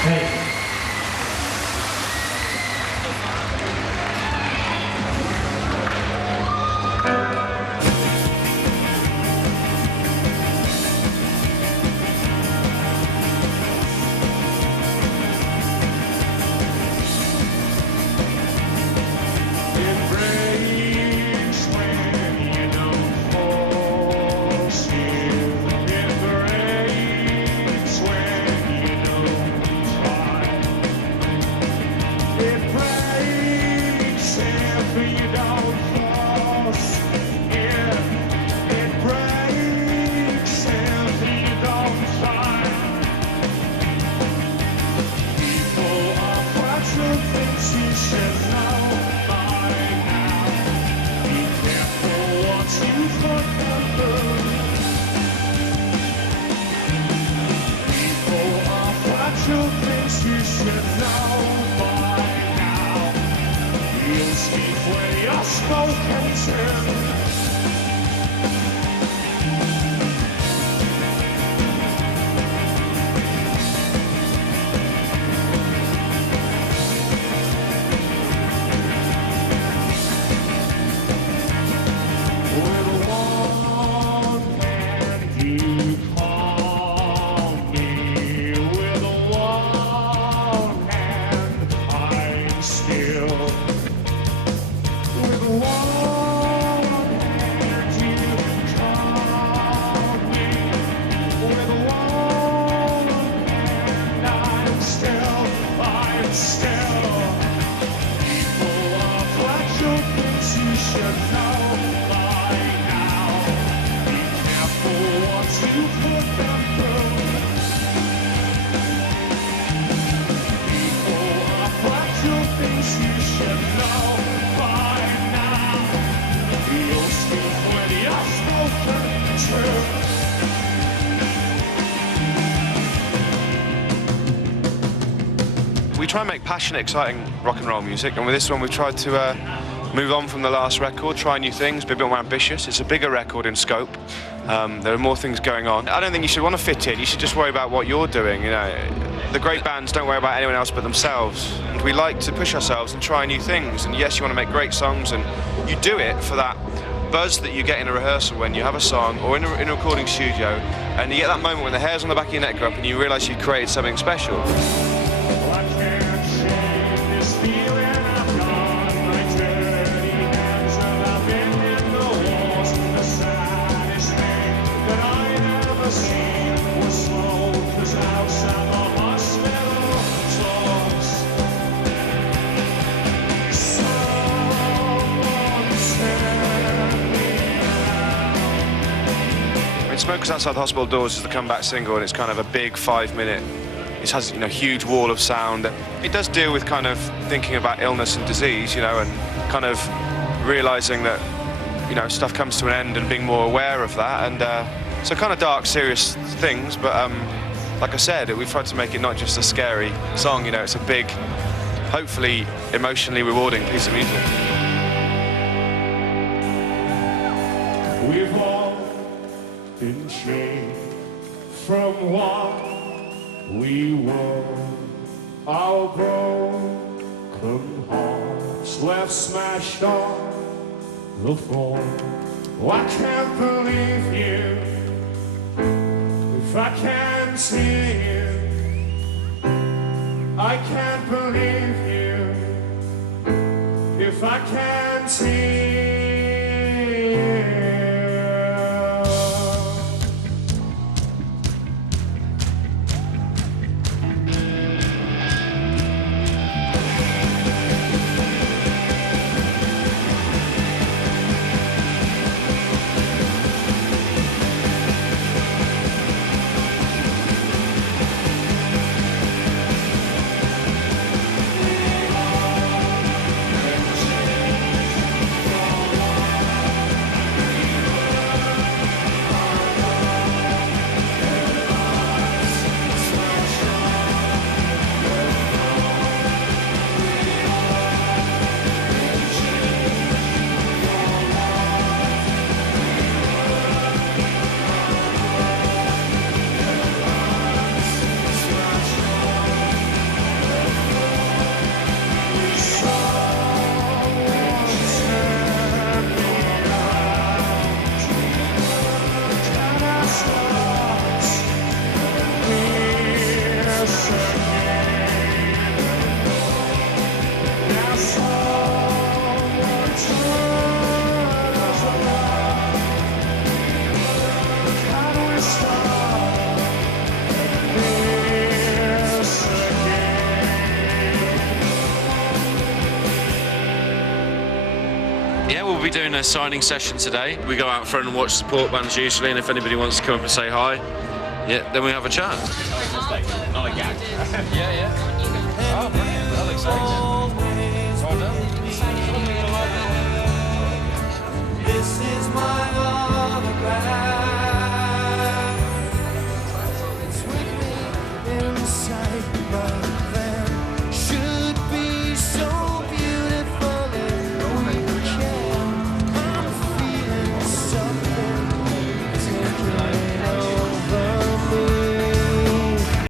Hey. We try and make passionate, exciting rock and roll music, and with this one we've tried to move on from the last record, try new things, be a bit more ambitious. It's a bigger record in scope. There are more things going on. I don't think you should want to fit in, you should just worry about what you're doing, you know. The great bands don't worry about anyone else but themselves. And we like to push ourselves and try new things, and yes, you want to make great songs, and you do it for that buzz that you get in a rehearsal when you have a song or in a recording studio, and you get that moment when the hairs on the back of your neck go up and you realise you've created something special. Smokers Outside the Hospital Doors is the comeback single, and it's kind of a big 5-minute. It has, you know, huge wall of sound. It does deal with kind of thinking about illness and disease, you know, and kind of realising that, you know, stuff comes to an end and being more aware of that. And so kind of dark, serious things. But like I said, we've tried to make it not just a scary song. You know, it's a big, hopefully emotionally rewarding piece of music. We've all been changed from what we were. Our broken hearts left smashed on the floor. Oh, I can't believe you if I can't see you. I can't believe you if I can't see you. we'll be doing a signing session today. We go out front and watch support bands usually, and if anybody wants to come up and say hi, yeah, then we have a chat. Not a gag. Yeah. Oh, brilliant. That looks excellent. Well done. This is my autograph. It's with me inside my